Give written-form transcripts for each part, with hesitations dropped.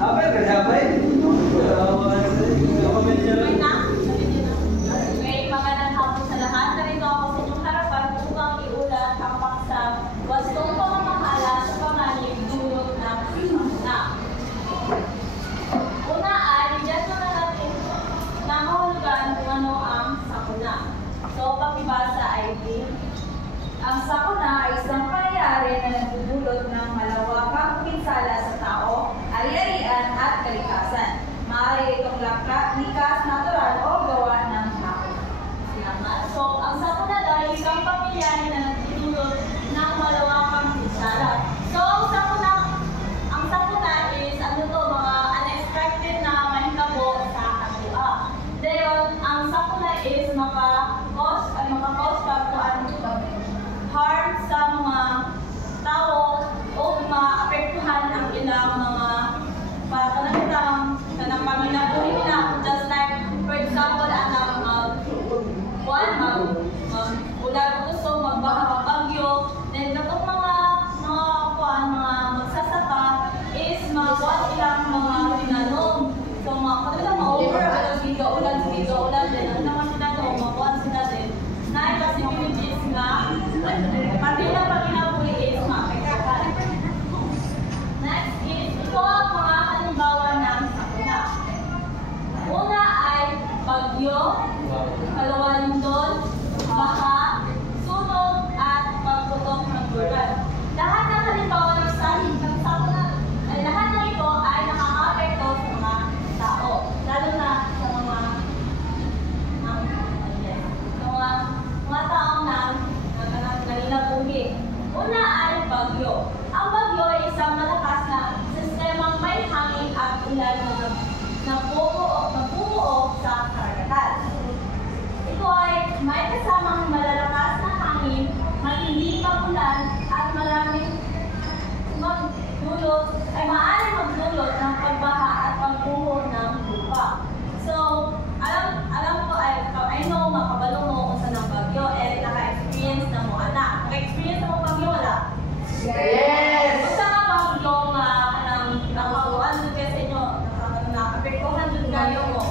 Apa yang kerja May magandang hapon sa lahat. Narito ako sa inyong harapan upang iulat ang paksa wastong pamamahala sa panganib dulot ng sakuna. Una ay, bigyan na natin nangahulugan kung ano ang sakuna. So, pakibasa ay ang sakuna ay isang pangyayari na nagdudulot ng malawakang pinsala sa tao, ari-arian at kalikasan. Maaari itong likas, natural o gawa ng tao. Salamat. So, ang sakuna ay isang pangyayari na nagdudulot ng malawakang pinsala. So, ang sakuna is mga unexpected na mahitabo sa atua. Then, ang sakuna is maka-cause harm sa mga tao o maapektuhan ang ilang mga kanang pamilya nila. Just like, for example, ulan gusto magbaha bagyo, then katong mga magsasaka is mabuhat ilang mga tinanom. So, kanila ma-over, ulan, then ang naman tinanom, mabuhat sila din. Na possibilities nga, pati na pagkinabuhi is maapektuhan. Next is, ito ang mga halimbawa ng sakuna. Una ay bagyo, kalawa lindol, baha, sunog, at pagputok ng ulan. Lahat ng halimbawa ng sakuna, lahat ng ito ay nakaka-apekto sa mga tao, lalo na sa mga taong naninabuhi. Una ay bagyo. Ang bagyo ay isang malakas na sistemang may hangin at ulan na bumuo sa karagatan. Ito ay may kasamang malalakas na hangin, matinding ulan, at maaaring magdulot ng pagbaha at pagbuho ng lupa. So, alam ko, I know makabalo mo kung saan ang bagyo, naka-experience na mo, anak. Naka-experience na mo bagyo, wala? Yes! Kung saan ang bagyo nakakuhaan doon kayo sa inyo, nakapektuhan doon kayo mo?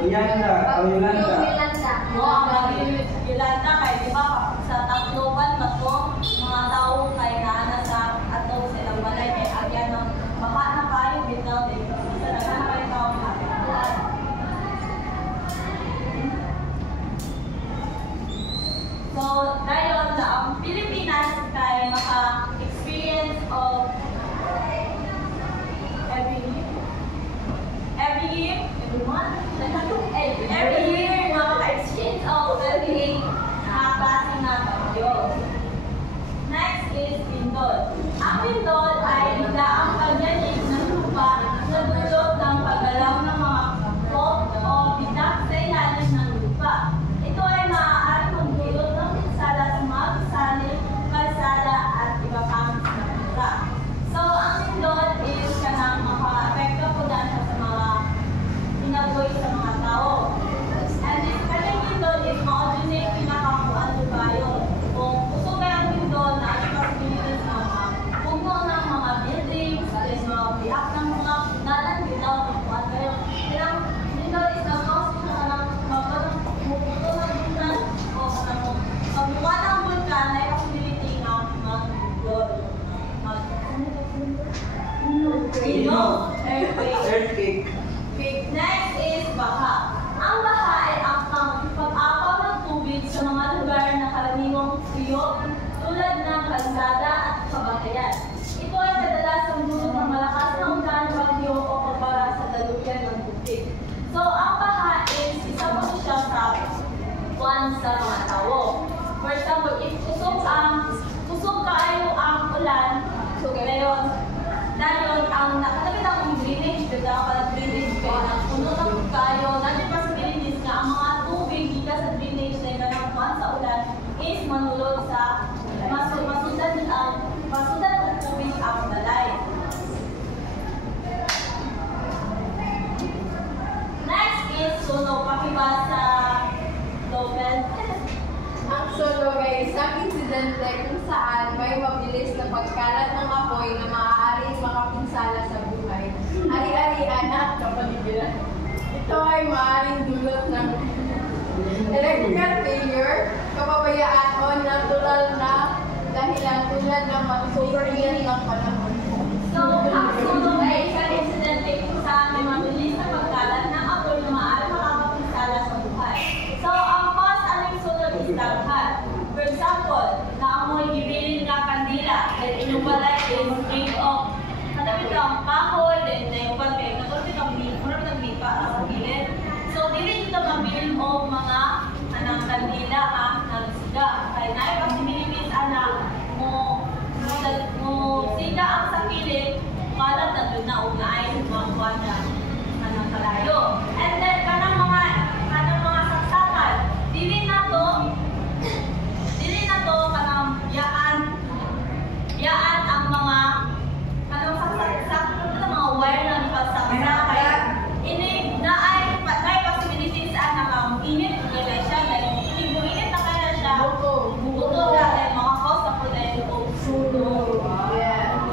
Yolanda. Ang bagyo Yolanda, kaya di ba, sa Tacloban, mga tao kaya naana sa atong sa ilang balay, kaya agyan ng baka na kayo, bitaw, din. Sa nagana kayo tao, nakapektuhan. So, ngayon, ang Pilipinas ay maka-experience of every year, maka-exchange of very klase na bagyo. Next is lindol. Ang lindol ay biglaang pagyanig ng lupa na dulot ng paggalaw ng mga plot o bitak sa ilalim ng lupa. Ito ay maaaring magdulot ng pinsala sa mga gusali, kalsada, at iba pang natura. So, ang lindol is kanang maka-apekto po dyan sa mga inaboy sa mga tao. And this kanang lindol is ma-originate pinakakuan do kayo. Kung gusto kayo ang lindol na ang possibilities ng mga puno ng mga buildings, then mga biyak ng mga nalan, bitaw ng kuan kayo. Kailang lindol is the cause ng magpuputo ng bulkan o pagbuka ng bulkan ay possibility na mag-lindol. Earthquake. Next is baha. Ang baha ay ang pag-apaw ng tubig sa mga lugar na karaniwang tuyo tulad ng kalsada at kabahayan. Ito ay kadalasang dulot ng malakas na ulan, bagyo o pagbara sa daluyan ng tubig. So, ang baha is isa po siya sa sa mga tao. For example, if kusog kaayo ang ulan, so ngayon, dahil ang nakatapit ang drainage, drainage kayo ng puno ng kayo, natin possibilities na ang mga tubig dito sa drainage na nanangkuhan sa ulan is manulot sa masudan ng tubig ang balay. Next is sunog. Pakibasa Lovel. Ang sunog ay isang insidente kung saan may mabilis na pagkalat ng apoy na maaaring makapinsala sa buhay. Ari-ari Electrical failure, kapabayaan o natural na dahilan tulad ng mag-sobrang ng panahon. So, ang sunog ay isang insidente kung saan may mabilis na pagkalat ng apoy na maaaring makakapinsala sa buhay. So, ang cause ng sunog is daghan. For example, naamoy gibilin ka kandila, then inubalay is break off. Kadamit ka ang kahoy, then naiuban kayo. Natulog ka muna nagbipa sa gilid. So, dili ito mabilin o mga anang kandila ang nagsiga. Kaya na possibilities anak mo siga ang sa kilid, kalat na doon na unay mga anang kalayo. And then, kanang mga saksakan, dili na to kanang yaan ang mga kanang saksak, mga wire na ipagsaksakay. Ini na ay possibilities anak ang init kaya siya, dahil init na kaya siya, buto na, dahil mga cause na po dahil sunog.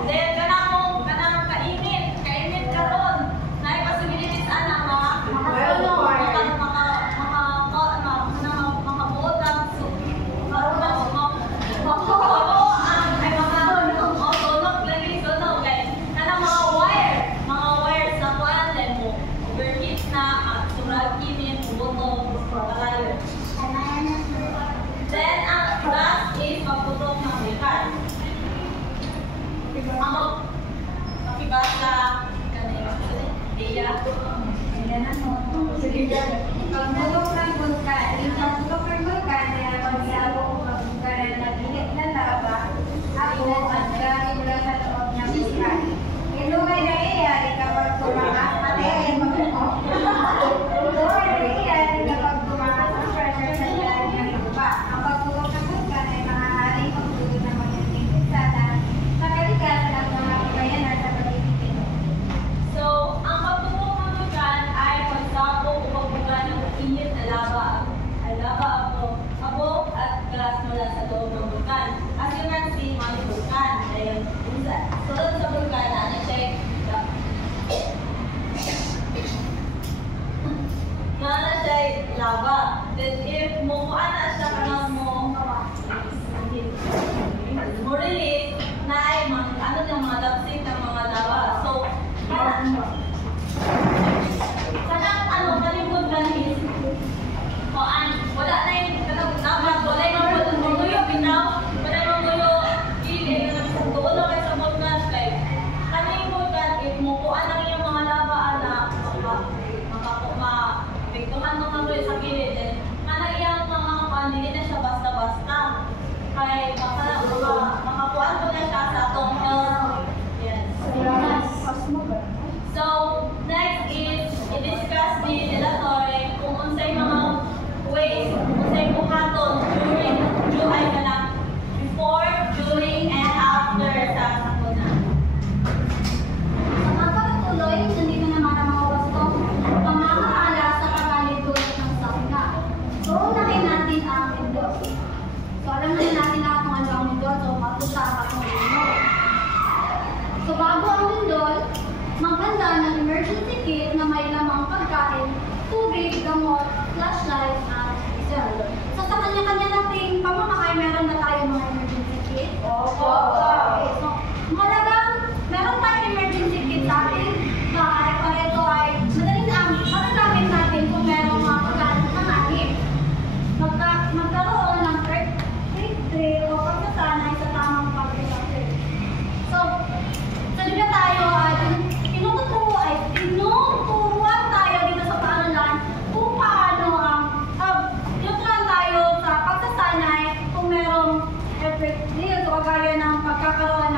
Then, kanang kainit karon, na ay possibilities anak mga then, ang last is pagputok ng bigas. Ang makibasa, Pagdulog ng bulkan, yung pagdulog ng bulkan ay pagsabog ng pagbukaran na bilit na lava, ako at gabi mula sa loob ng bulkan. Ilumay na iyari kapag tumakas, pati ay magbuko. Ilumay na iyari kapag tumakas ang pressure sa ilalim ng lupa. Ang pagdulog ng bulkan ay maaaring pagdulog ng magiging pinsala sa kalikasan at mga kabayanan sa paligid. So, ang pagtutok ng bulkan ay pagsabog o pagbuga ng init na lava at gas mula sa loob ng bulkan. As you can see, may bulkan. Ayun, sunod sa bulkan na na-check. Na siya lava. Then if mukuan na siya kanang mo release na ay mga dapsik ng mga lava. So, kanang kalimod is wala na yung dapat, wala yung maguyo binaw, wala yung maguyo gilid, doon na kayo sa bulkan. Kanang bulkan, if mukuan na yung mga lava mapektuhan ng maguyo sa gilid, then kanang iyang mga hindi na siya basta-basta. Kaya makakuan ko na siya sa atong health. Yes. So, next is i-discuss the delatory kung unsay mga ways, unsay buhaton before, during, and after sa sakuna. Sa pagpatuloy, nandito naman ang mga wasto, pamamaalas sa kagalituran ng sakuna. So, unahin natin ang window. So, alam na natin lahat kung ano ang window, so matuta ang window. So, bago ang window, maghanda ng emergency kit na may lamang pagkain, tubig, gamot, flashlight, at diesel. So, sa kanya-kanya nating pamamahay, meron na tayo mga emergency kit. Okay, so, malagang meron tayong emergency kit sa ating bahay para ito ay magagamit natin kung meron mga pagkain ng hanip. Magkaroon ng first drill o pagsasanay sa tamang pag-evacuate. So dito tayo tinuturuan tayo dito sa paaralan kung paano tinuturuan tayo sa pagsasanay kung merong electric drill o kagaya ng pagkakaroon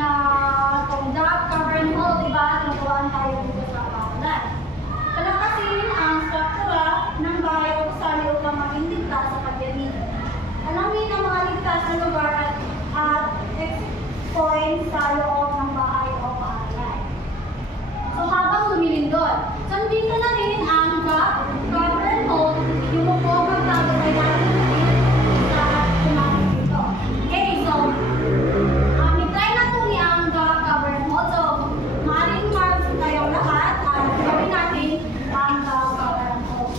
na conduct, cover and hold, diba? Tinuturuan tayo dito sa paaralan. Kalakasin ang struktura ng bahay o gusali upang maging ligtas sa pagyanig. Alamin ang mga ligtas na lugar at exit points sa loob ng bahay o paaralan. So habang lumilindol, so dito na rin ang cover and hold, yung upo magtago ay natin sa tumawag dito. Okay, so i-try na ito ni ang cover and hold. So maaaring marks tayo lahat at gawin natin ang cover and hold.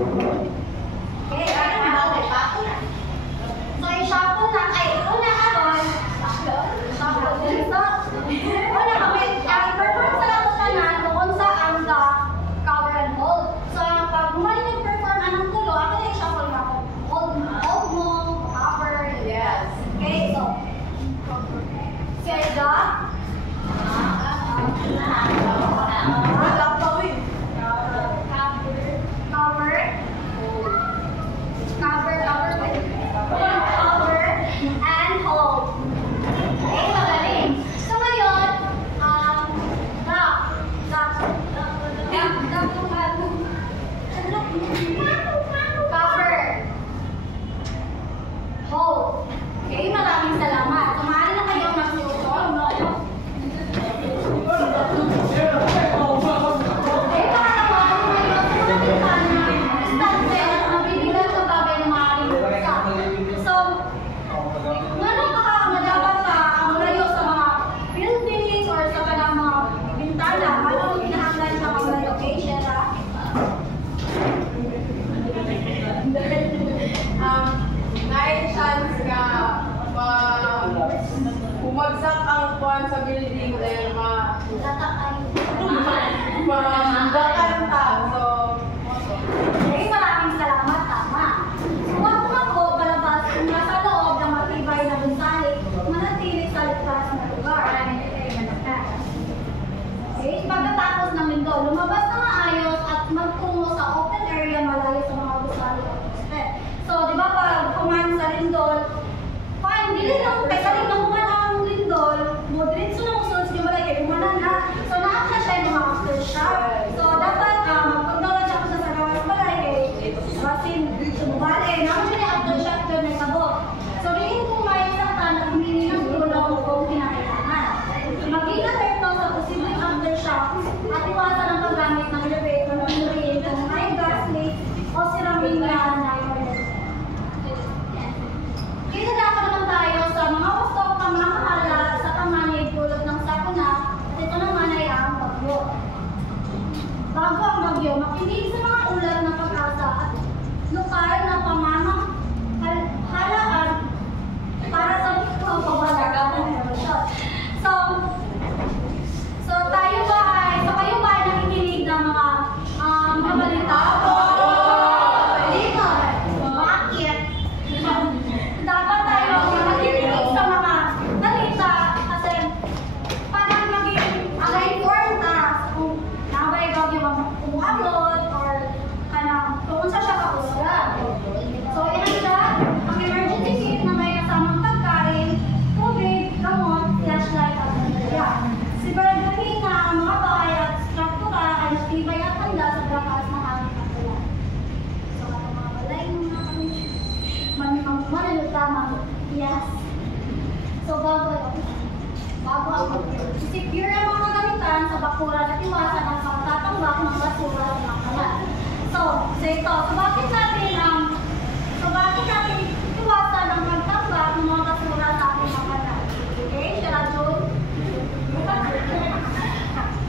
Okay, ano na? So, i-shuffle na. Ay, una ka doon. Shuffle din. So, una kami, i-perform sa lahat ka na doon sa anda, cover and hold. So, pag bumalik nag-perform anong tulo, ako na i-shuffle na ako. Hold mo, cover. Yes. Okay, so, Selda. Wala pa rin. Cover. Cover, and hold. Okay, magaling. So ngayon, cover, hold. Okay, maraming salamat. Kumari na kayo magsusunod. Okay, pangalawa, ngayon, sumating ka na instance na mabibigyan sa bagay na maaaring so, ngano ka madapat ka malayo sa mga buildings or sa kanang mga bintana? Ano kinahanglan sa mga location, ha? Nine chance nga bumagsak ang kuwan sa building dahil magdakan ta. So, Okay, maraming salamat, tama. So, wag mo ako palabas kung nasa loob ng matibay na gusali, manatili sa ligtas na lugar. Okay, pagkatapos ng lindol, lumabas na maayos at magtungo sa open area malayo sa mga gusali o poste. So, di ba pag kuman sa lindol, dili lang kasaling na kuman ang lindol, mo diretso na musunod sa malay kay kumanan na. So, naak na siya yung mga aftershock. So, dapat magpunta na siya kung sa gawas balay kay basin sumubali. Naak siya yung aftershock doon may sabot. So, rin kung may saktan at hindi ng tulong kung kinakailangan. Mag-ingat ito sa posibleng aftershock at iwasan ang paggamit ng elevator ng urin kung may gas leak o siramin na emergency. Kita dapat naman tayo sa mga gusto ng mga mahala sa panganib tulad ng sakuna at ito naman ay ang bagyo. Bago ang bagyo, makinig sa mga ulat ng pag-asa at lokal na pamamahalaan para sa pagpapawalagan ng erosyon. So kayo ba ay nakikinig ng mga balita? Bakit? Dapat tayo makikinig sa mga balita kasi parang maging informed ka kung nabay ba yung umabot or kung saan siya kausap. So, yan siya, ang emergency kit na may kasamang pagkain, tubig, gamot, flashlight at baterya. Siguraduhin na ang mga bahay at struktura ay matibay at handa sa lakas ng aming pagkalan. So, ang mga balay ng mga kami, manalutama. Yes. So, bago ang secure ang mga kagamitan sa bakuran at iwasan ang pagtatambak ng basura sa mga kalat. So bakit natin iwasan ang pagtambak ng mga basura sa ating mga kalat? Okay, Shara June?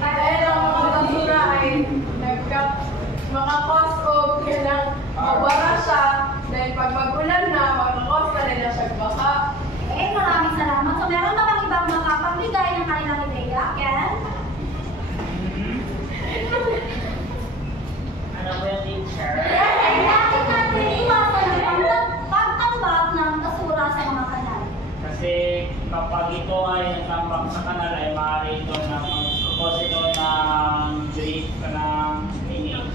dahil ang mga basura ay makakos o kailang mabara siya dahil pag mag-ulan na, makakos ka nila siya baka. Okay, maraming salamat. So, meron ba kang ibang makapagbigay ng kanilang ideya? Ken? Ano po yung teacher? Yes, bakit natin iwasan ang pagtambak ng basura sa mga kanal? Kasi kapag ito ay natambak sa kanal ay maaari ito na mag-cause ito ng drip ka ng linig.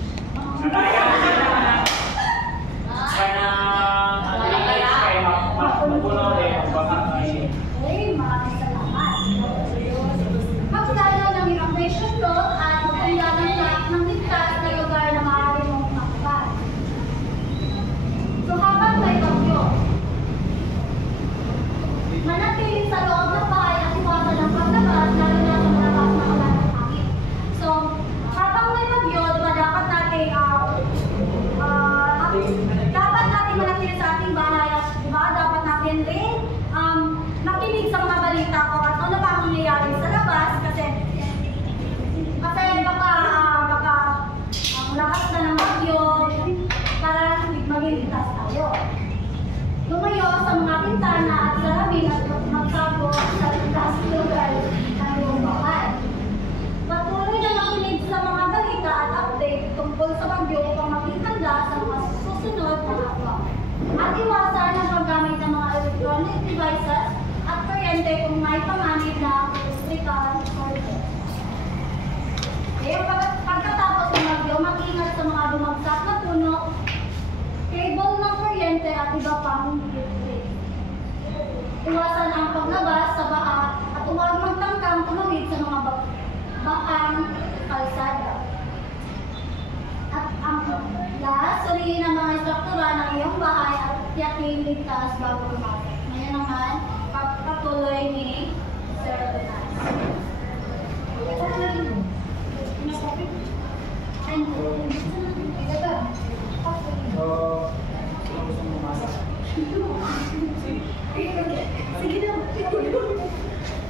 Kaya kanang linig kaya mapuno rin ang baka ay sana at salamin at magsabog sa likas lugar ng iyong bahay. Patuloy na makinig sa mga balita at update tungkol sa bagyo upang maghihanda sa mga susunod na araw. At iwasan ang paggamit ng mga electronic devices at kuryente kung may panganib na electrical shortage. Pagkatapos ng bagyo, mag-ingat sa mga bumagsak na puno, cable ng kuryente at iba pang electric. Iwasan ang paglabas sa baha at huwag magtangkang tumawid sa mga bahang kalsada. At ang last, suriin ang mga struktura ng iyong bahay at tiyaking ligtas bago pumasok. Ngayon naman, pagpatuloy ni Sir Donas.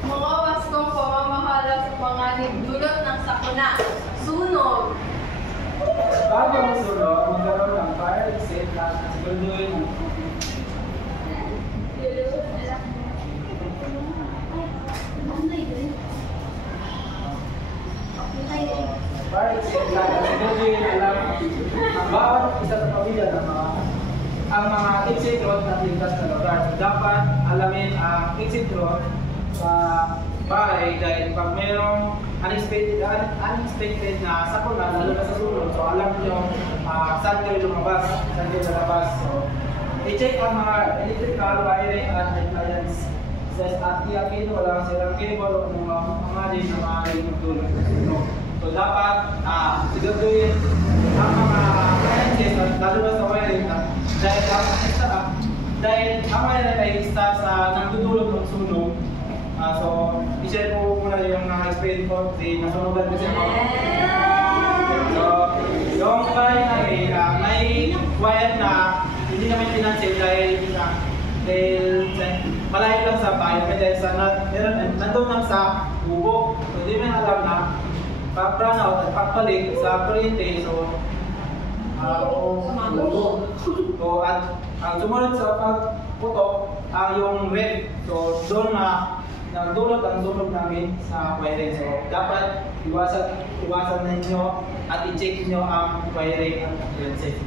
Mga Paskong pamamahala sa panganib dulot ng sakuna. Sunog. Bago ang sunod, magkaroon ng fire exit na siguraduhin ang fire exit na siguraduhin alam ang bawat isa sa pamilya ng ang mga exit road na ligtas na lugar. Dapat alamin ang exit road sa bahay dahil pag mayroong unexpected na sakuna, lalo na sa sunod, so alam nyo saan kayo lumabas, saan kayo lalabas. So, i-check ang mga electrical wiring at appliance. At i-akin walang sirang cable o mga din na maaaring magdulot sa sunog. So dapat siguraduhin ang mga appliances at lalo na sa wiring dahil ang wiring ay isa sa nagdudulot ng sunog. So, i-share ko muna yung experience ko kasi nasunugan kasi ako. So, yung bahay na may wire na hindi naman pinansin dahil malayo lang sa bahay dahil sa nandun lang sa bubok. So, hindi mo alam na pag-run out at pagpalit sa kuryente. So, at sumunod sa pagputok yung red. So, doon na nagdulot ang sunog namin sa wiring. So, dapat iwasan ninyo at i-check nyo ang wiring at appliances.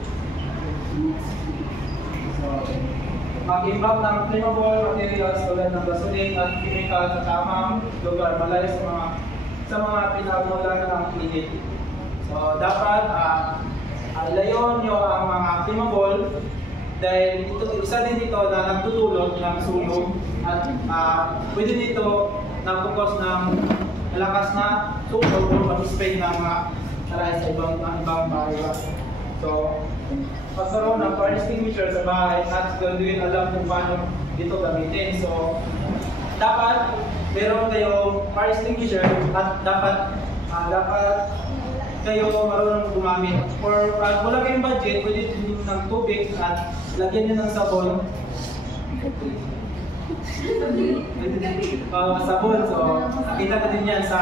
So, mag-imbak ng flammable materials tulad ng gasoline at chemical sa tamang lugar malayo sa mga pinagmulan ng init. So, dapat ilayon nyo ang mga flammable dahil isa din dito na nagtutulot ng sunog at pwede dito nagpukos ng malakas na sunog o mag-spread ng taray sa ibang bahay. So, pagkaroon ng fire extinguisher sa bahay at gawin alam kung paano dito gamitin. So, dapat meron kayong fire extinguisher at dapat kayo marunong gumamit. Or pag wala kayong budget, pwede din ng tubig at lagyan nyo ng sabon. Sabon. So, nakita ko din yan sa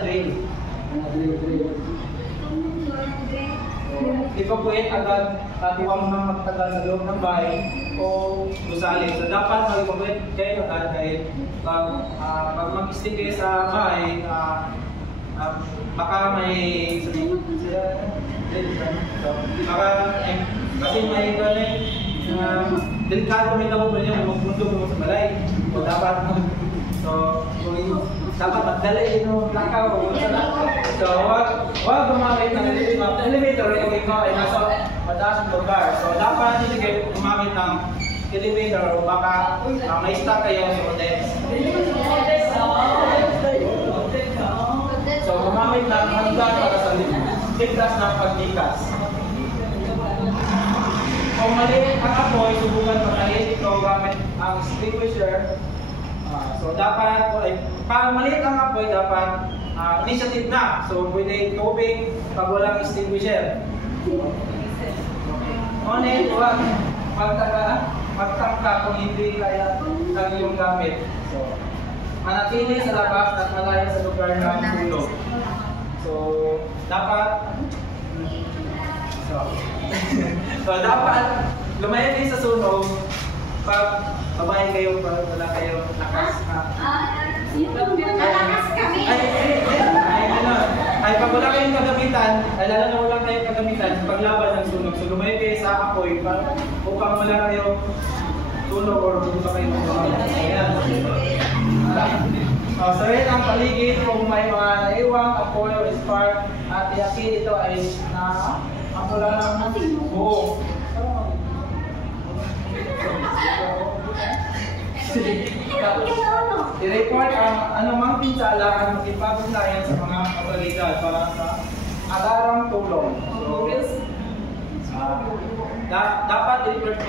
drill. Di pa pwede agad at huwag nang magtagal sa loob ng bahay o gusali. So, dapat mag-ipagwet kayo agad dahil pag mag-stick kayo sa bahay, baka may kasi may delikado may tawag mo niya magmundog mo sa balay. So, dapat magdala yung lakaw. So, huwag gumamit ng elevator kung ikaw ay nasa mataas ng lugar. So, dapat hindi kayo gumamit ng elevator o baka may stuck kayo sa hotel. So, gumamit ng hanggang para sa ligtas ng pagtikas. Kung maliit ang apoy, subukan patayin ito gamit ang extinguisher. So, dapat, pag maliit ang apoy, dapat initiative na. So, pwede tubig pag walang extinguisher. Ngunit, huwag magtangka kung hindi kaya ang iyong gamit. So, manatili sa labas at malayo sa lugar ng sunog. So, dapat lumayan kayo sa sunog, pag babae kayo, pag wala kayo lakas Malakas kami. ay pag wala kayong kagamitan, ay lalo na wala kayong kagamitan, paglaban ng sunog. So lumayan kayo sa apoy, upang wala kayo sunog or kung ba kayo ayan. So yan ang paligid kung may mga naiwang, apoy or spark, at yakin ito ay wala ng buo. I-report ang anumang pinsala ang makipag-ugnayan sa mga otoridad para sa agarang tulong. So, dapat i-report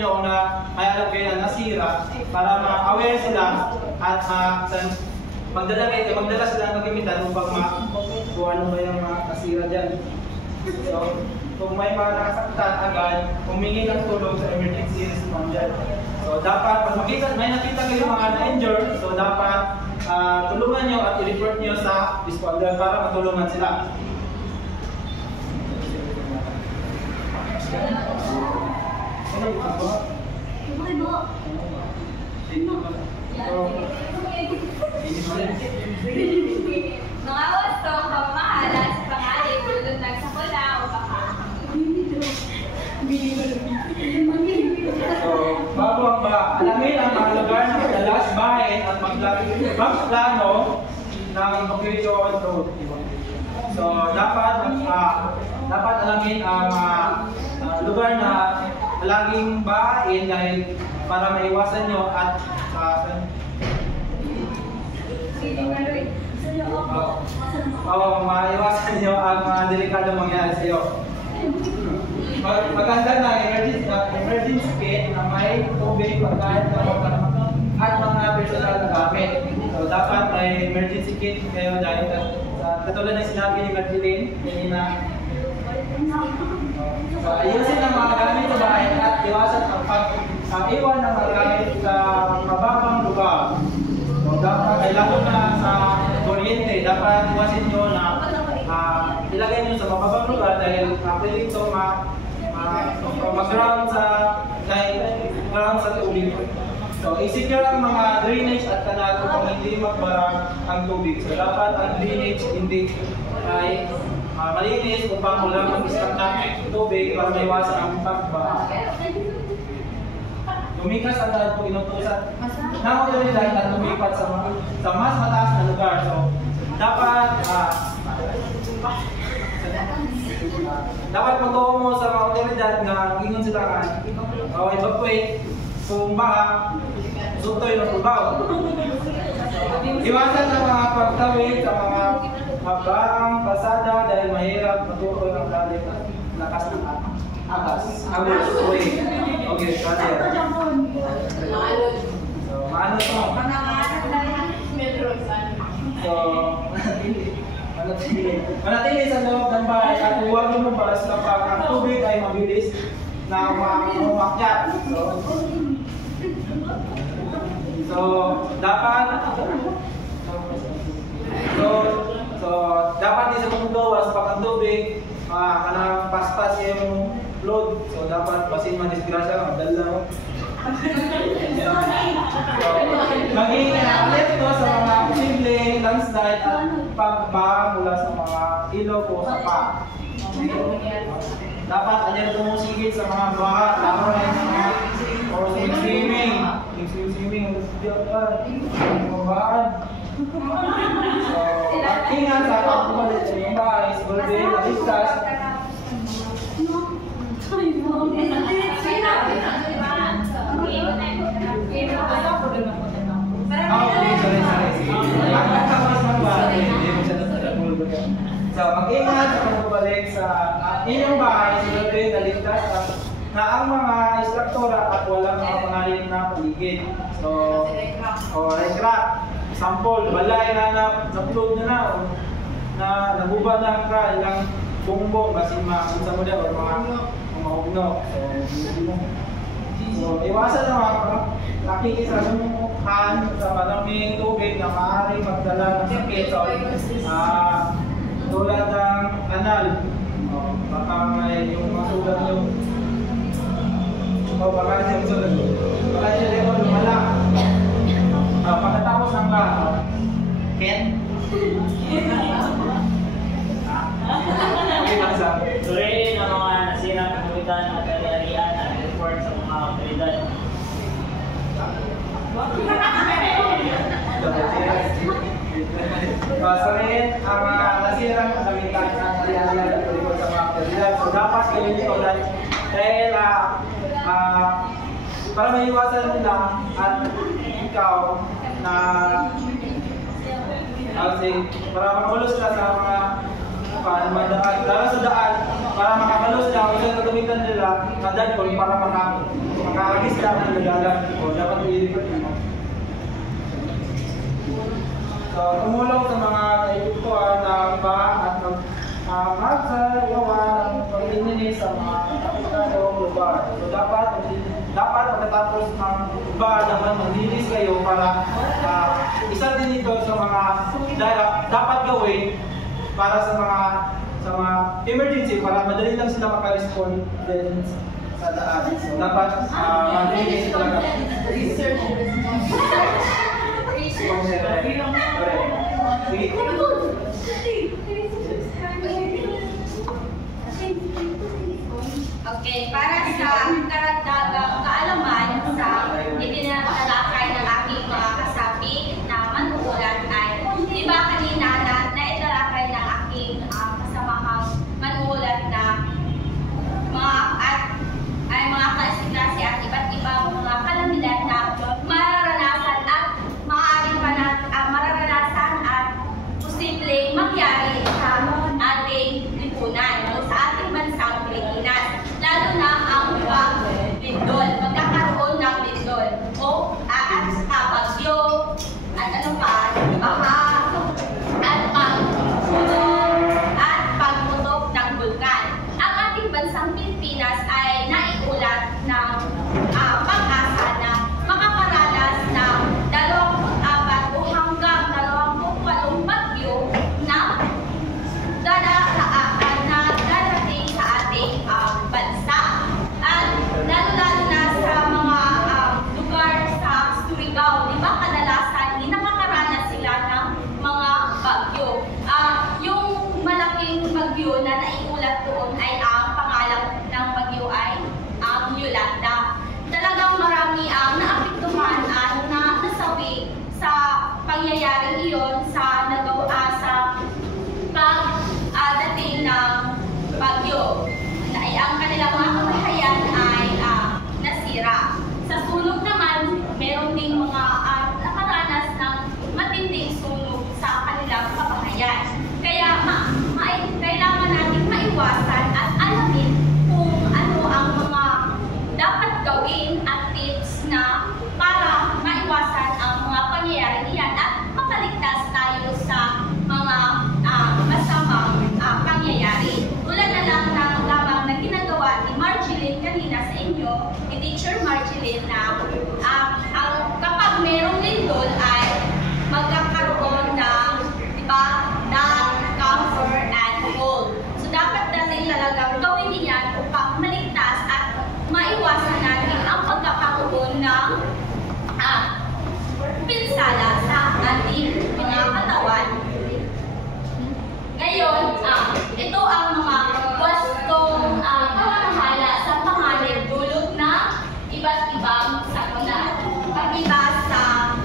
nyo na may alam kayo na nasira para ma-aware sila at magdala sila ng gamitan upang kung ano ba yung mga nasira dyan. So, kung may mga nakasaktan agad, humingi ng tulong sa emergency responder. So, dapat, pag may nakita kayo mga na-injure, so dapat tulungan nyo at i-report nyo sa responder para matulungan sila. Mga wastong pamamahala sa pangalit, tulad ng sakula o baka. So, bago ang alamin ang mga lugar na madalas bahin at magplano ng evacuation route. So, dapat alamin ang lugar na laging bahin dahil para maiwasan nyo at maiwasan nyo ang mga delikadong mangyari sa iyo. Maganda na emergency kit na may tubig, pagkain, at mga personal na gamit. So, dapat may emergency kit kayo dahil katulad ng sinabi ni Magdalene, kanina. So, ayusin ang mga gamit sa bahay at iwasan ang pag-iwan ng mga gamit sa mababang lugar. So, dapat, lalo na sa kuryente, dapat iwasin nyo na ilagay nyo sa mababang lugar dahil pwede ito mag-ground sa tubig. So, i-secure ang mga drainage at kanal upang hindi magbara ang tubig. So, dapat ang drainage hindi ay malinis upang wala mag-start ng tubig para maiwasan ang pagbaha. Lumikas agad kung inutusan ng otoridad at lumipat sa mas mataas na lugar. So, dapat magtuwa mo sa mga otoridad na ingon sila ka evacuate kung baka sutoy ng tubaw. Iwasan ang mga pagtawid sa mga barang pasada dahil mahirap matukoy ang galing lakas ng agos. Okay, brother. So, maano to? So, manatili sa loob ng bahay at huwag lumabas kapag ang tubig ay mabilis na umakyat. So, dapat di sa paggawas pag ang tubig kanang paspas yung load. So, dapat basin madisgrasya ang dalaw. Maging alert ito sa mga posibleng landslide at pagbaha mula sa mga ilog o sapa. Dapat alert tumusigil sa mga baha, lalo na yung mga swimming. Bahaan. So, ingat sa pagpumalit sa yung bahay, siguro din, naligtas. So, mag-ingat sa pagbabalik sa inyong bahay, siguro din naligtas na ang mga instruktora at walang mga pangalit na paligid. So, recrack, sample, balay na na-upload na naguba na ka ilang bongbong kasi makunsa mo na o mga ugno. So, iwasan na mga nakikisasumukan sa maraming tubig na maaaring magdala ng sakit. So, tulad ng kanal. Baka may yung mga sugat yung baka yung sugat. Baka yung lemon lumala. Pagkatapos ng Ken? Okay, basa. Suriin ang mga nasirang kapitan at ari-arian at report sa mga otoridad. Suriin ang mga nasirang kagamitan at ari-arian at report sa mga otoridad. So dapat gawin ito dahil para maiwasan nila at ikaw na para makalulos ka sa mga madaan, lalo sa daan, para makalulos ka, kung saan gagamitan nila na dagpon para makakagis ka ng nagalan o dapat i-report nyo. So, tumulong sa mga kaibutuan na iba at magsayawan ng paglilinis sa mga kapitadong lugar. So, dapat pagkatapos ng iba naman maglinis kayo para isa din ito sa mga dapat gawin para sa mga emergency para madali lang sila maka-respond din sa daan. So, dapat maglinis talaga. Research. Okay, para sa karagdagang kaalaman sa itinalakay ng aking mga kasapi na manuulat ay, di ba kanina na italakay ng aking kasamahang manuulat na mga kaasignasi at iba't ibang mga kalamidad na mararanasan at maaaring mararanasan at posibleng mangyari sa ating lipunan o sa ating bansang Pilipinas. Lalo na ang paglindol, magkakaroon ng lindol o bagyo at ano pa, baha at pagputok ng bulkan. Ang ating bansang Pilipinas ay naiulat ng pag-asa na makakaranas ng 24 o hanggang 28 bagyo na darating sa ating bansa. At lalo-lalo na sa mga lugar sa Surigao, di ba kadalasan nakakaranas sila ng mga bagyo. Yung malaking bagyo na naiulat doon ay ang pangalan ng bagyo ay ang Yolanda. Talagang marami ang naapektuhan at nasawi sa pangyayaring iyon sa pagdating ng bagyo. Ang kanilang mga kabahayan ay nasira. Sa sunog naman, meron ding mga nakaranas ng matinding sunog sa kanilang kabahayan. Kaya kailangan natin maiwasan at alamin kung ano ang mga dapat gawin at tips na para maiwasan ang mga pangyayaring iyan at makaligtas tayo sa mga masamang pangyayari. Tulad na lang lamang na ginagawa ni Marjeline kanina sa inyo, ni Teacher Marjeline, na kapag merong lindol ay magkakaroon ng, di ba, cover and hold. So dapat natin talagang gawin niyan upang maligtas at maiwasan natin ang pagkakaroon ng pinsala sa ating mga katawan. Ngayon, ito ang mga gustong pamamahala sa panganib dulot na iba't ibang sakuna. Pag-ibas sa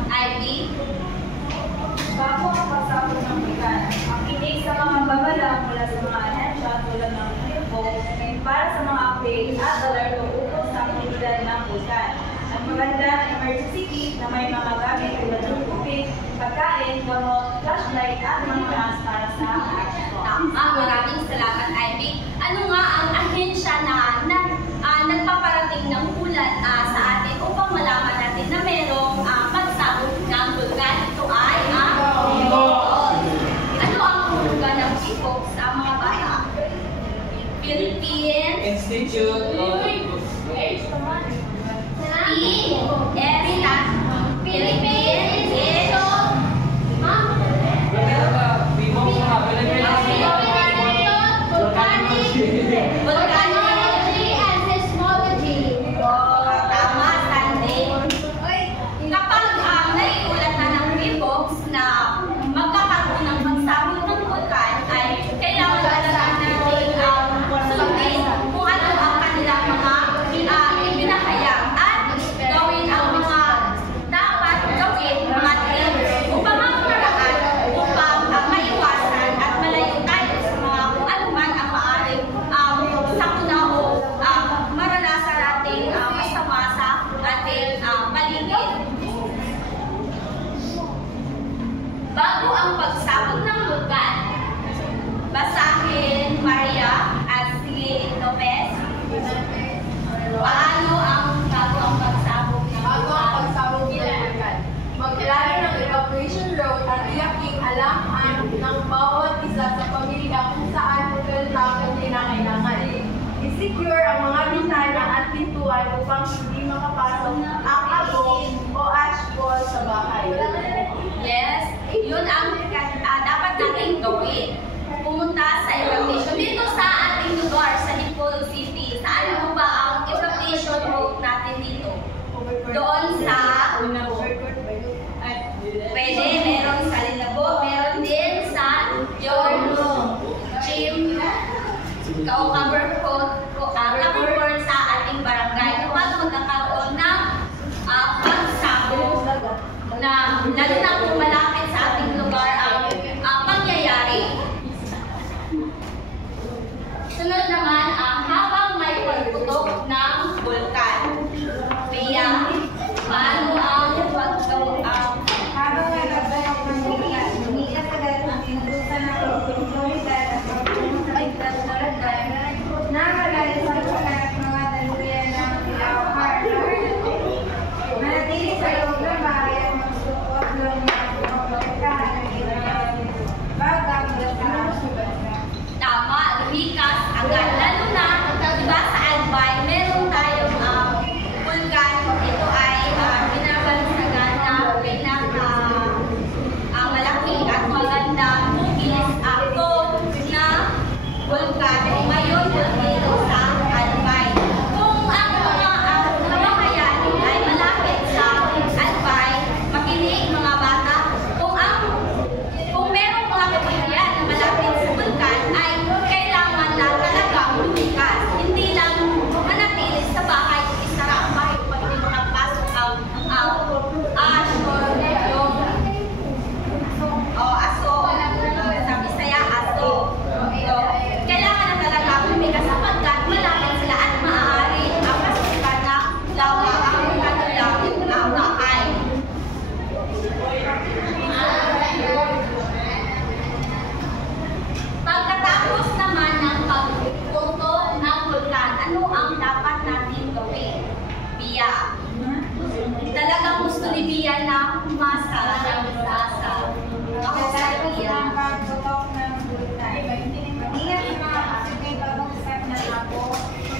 IV. Bago ang pagsabog ng bigan, ang kinig sa mga babala mula sa mga ahensya tulad ng UFO para sa mga update at alert o ukol sa aktibidad ng bulkan. Ang maganda emergency kit na may mga gamit tulad ng tubig, pagkain, gamot, flashlight at mga mask para sa Maraming salamat, Ivy. Ano nga ang ahensya na nagpaparating ng ulat sa atin upang malaman natin na merong pagsabog ng bulkan? Ito ay ano ang hulugan ng PIPOC sa mga bata? Philippine Institute of pintuan upang hindi makapasok ang abong o ash ball sa bahay. Yes, yun ang dapat nating gawin. Pumunta sa evacuation. Dito sa ating lugar, sa Dipolo City, saan mo ba ang evacuation route natin dito? Doon sa pwede, meron sa Linabo, meron din sa your gym, cover court sa ating barangay. Kapag magkakaroon ng pagsabog na lalo na kung malapit sa ating lugar ang pangyayari. Sunod naman, habang may pagputok ng bulkan. Kaya, paano ang paggawa Habang may pagbayak ng bulan, lumikas agad ang inutusan ng otoridad at pagpunta sa ligtas na lagay na malayo sa lugar at mga daluyan ng ilaw harbor. Manatili sa loob ng bahay at magsuot ng mga pagkakaan ng ilang baga mula sa bansa. tama, lumikas agad. Lalo na, diba sa Albay, meron tayong vulkan. Ito ay binabansagan na malaki at magandang bukilis ako na vulkan. Ngayon, dito sa Albay. Kung ang mga kabahayan ay malapit sa Albay, makinig mga bata, kung merong mga kabahayan na malapit sa vulkan, ay kailangan na talagang lumikas. Hindi lang manatili sa bahay, isara ang bahay pag hindi makapasok ang ash or yung aso. Sa Bisaya, aso. So, kailangan na talaga lumikas sapagkat malapit sila at maaari ang pasukan na lawa ang kanilang bahay. Pagkatapos naman ng pagputok ng vulkan, ano ang dapat natin gawin? Bia. Talagang gusto ni Bia na umasa. Ako sa Bia. Ang pagputok ng bulkan. Ingat sa mga kasigay pag-usap ng ako,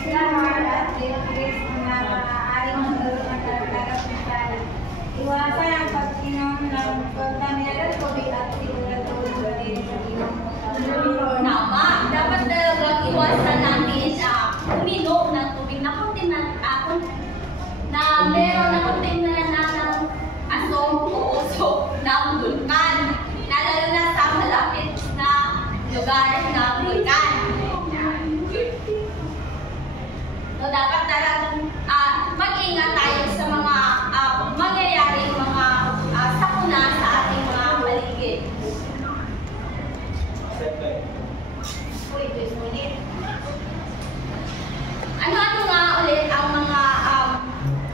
mahal at lilis na maaaring magdulot ng karagdagang mental. Iwasan ang pag-inom ng kontaminadong tubig at siguraduhin sa inom. Tama. Dapat talagang iwasan natin uminom ng tubig na meron na kontaminasyon ng asong o usok ng vulkan. Lalo na sa malapit na lugar ng vulkan. So, dapat talagang mag-ingat tayo sa mga mangyayaring mga sakuna sa ating mga paligid. Ano-ano nga ulit ang mga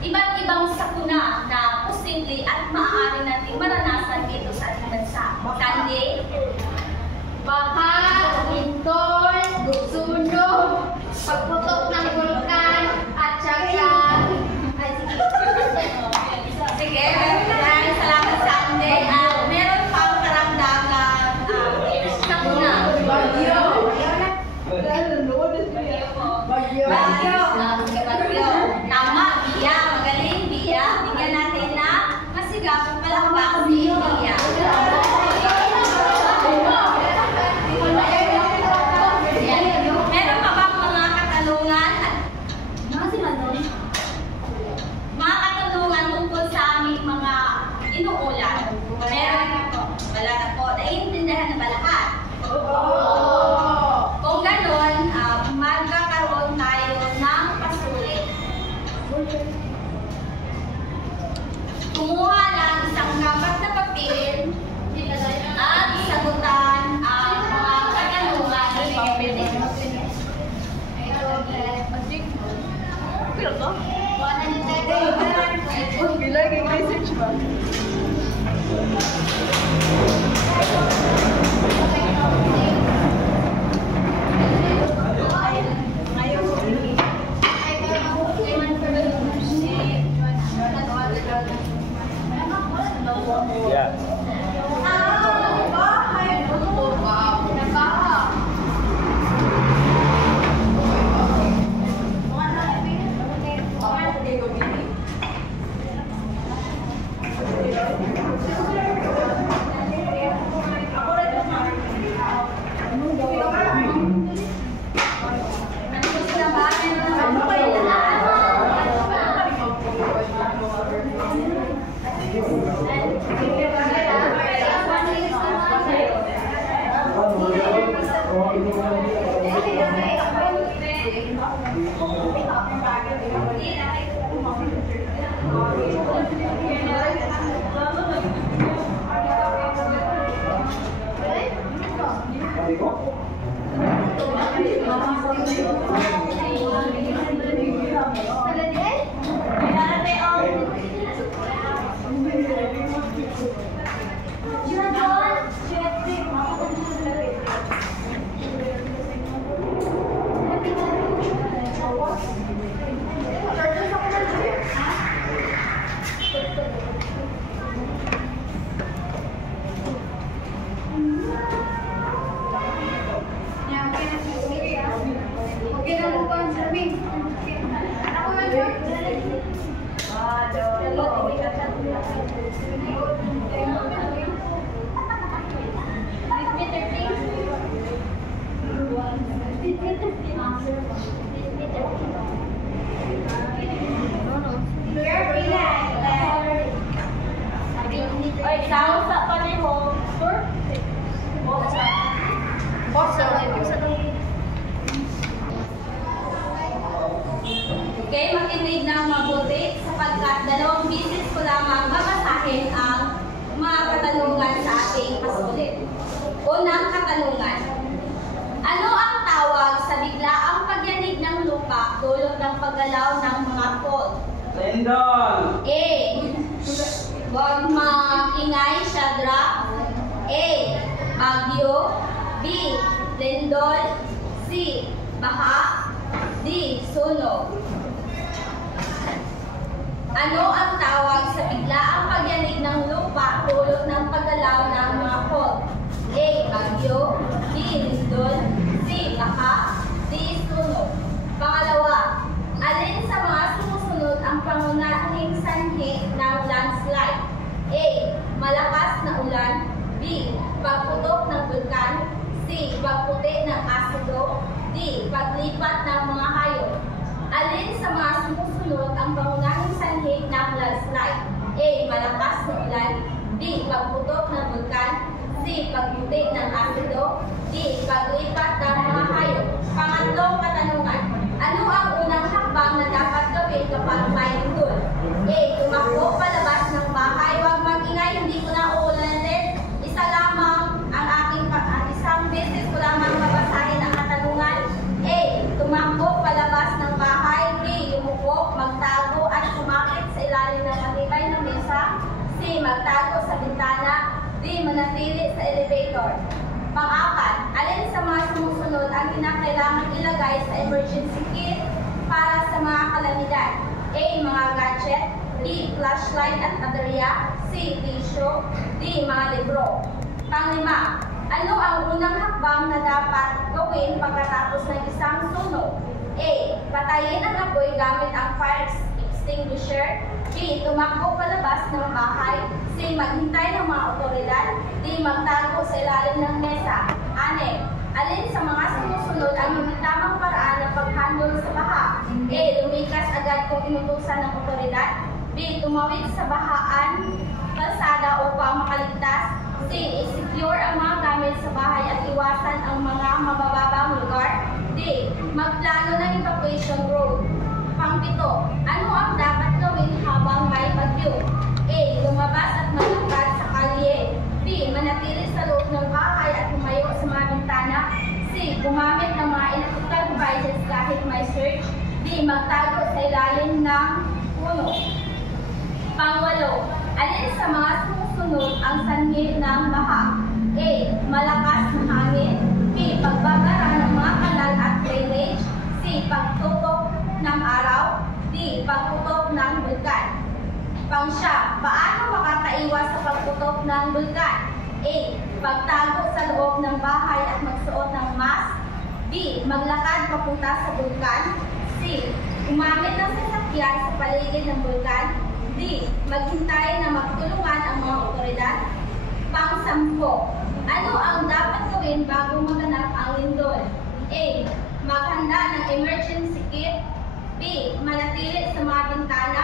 iba't ibang sakuna na posible at maaari natin maranasan dito sa ating bansa? Sandy? Baha, intol, sunog, pagputok ng vulkan, at saka Sige, maraming salamat Sandy. Meron pang karagdagang sakuna. bagyo. Bagyo. Tama, Bia. Magaling, Bia. Bigyan natin na masigapong palakpak si Bia. Meron pa bang mga katanungan? Mga katanungan tungkol sa aming mga inuulan? Meron na po. Wala na po. Naiintindihan na ba lahat? Kung gano'n, magkakaroon tayo ng pasulit. Kumuha ng isang kapat na papel at sagutan ang mga katanungan. Yeah. Sabi ko? Oy, sound sa pareho. Okay, makinig ng mabuti sapagkat 2 bisis ko lamang babasahin ang mga katanungan sa ating pasulit. Unang katanungan. Ano ang tawag sa biglaang pagyanig ng lupa dulot ng paggalaw ng mga fault? Lindol! A. Huwag maingay, Shadrach. A. Bagyo. B. Lindol. C. Baha. D. Sunog. Ano ang tawag sa biglaang pagyanig ng lupa dulot ng paggalaw ng mga fault? A. Bagyo. B. Lindol. C. Baha. D. Sunog. Pangalawa, alin sa mga sumusunod ang pangunahing sanhi ng landslide? A. Malakas na ulan. B. Pagputok ng bulkan. C. Pagputi ng asido. D. Paglipat ng mga hayop. Alin sa mga sumusunod ang pangunahing sanhi ng landslide? A. Malakas na ulan. B. Pagputok ng bulkan. C. Pagputi ng asido. D. Paglipat ng mga hayop. Pangatlong katanungan. Ano ang unang hakbang na dapat gawin kapag may lindol? A. Tumakbo palabas ng bahay. Huwag mag-ingay, hindi ko na uulanin. Isa lamang ang aking isang beses ko lamang babasahin ang katanungan. A. Tumakbo palabas ng bahay. B. Yumuko, magtago at sumakit sa ilalim ng matibay na mesa. C. Magtago sa bintana. D. Manatili sa elevator. Pang-apat, alin sa mga sumusunod ang kinakailangan ilagay sa emergency kit para sa mga kalamidad? A. Mga gadget. B. Flashlight at baterya. C. Tissue. D. Mga libro. Pang-lima, ano ang unang hakbang na dapat gawin pagkatapos ng isang sunog? A. Patayin ang apoy gamit ang fire extinguisher. B. Tumakbo palabas ng bahay. C. Maghintay ng mga otoridad. D. Magtago sa ilalim ng mesa. 6. Alin sa mga sumusunod ang hindi tamang paraan ng pag-handle sa baha? A. Lumikas agad kung inutusan ng otoridad. B. Tumawid sa bahaan kalsada upang makaligtas. C. I-secure ang mga gamit sa bahay at iwasan ang mga mabababang lugar. D. Magplano ng evacuation road. Pang-pito, ano ang dapat gawin habang may bagyo? A. Lumabas at malakad sa kalye. B. Manatili sa loob ng bahay at tumayo sa mga bintana. C. Gumamit ng mga electrical devices kahit may surge. D. Magtago sa ilalim ng puno. Pang-8, alin sa mga sumusunod ang sanhi ng baha? A. Malakas na hangin. B. Pagbabara ng mga kanal at drainage. C. Pagtutok ng araw. D. Pagputok ng bulkan. Pang-9, paano makakaiwas sa pagputok ng bulkan? A. Pagtago sa loob ng bahay at magsuot ng mask. B. Maglakad papunta sa bulkan. C. Gumamit ng sasakyan sa paligid ng bulkan. D. Maghintay na magtulungan ang mga otoridad. Pang-10, ano ang dapat gawin bago maganap ang lindol? A. Maghanda ng emergency kit. B. Manatili sa mga bintana.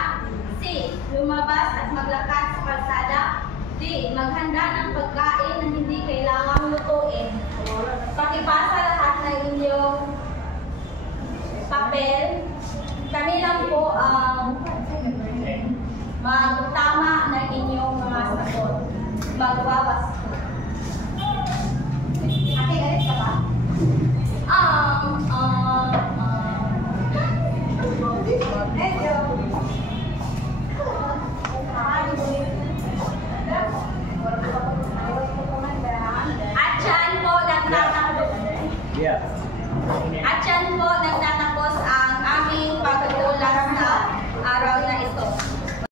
C. Lumabas at maglakad sa kalsada. D. Maghanda ng pagkain na hindi kailangang lutuin. Pakipasa lahat ng inyong papel kami lang po ang magtama ng inyong mga sagot. Magbabas. Ate, galit ka ba? Medyo. At yan po nagtatanong. Yeah. At yan po nagtatanong.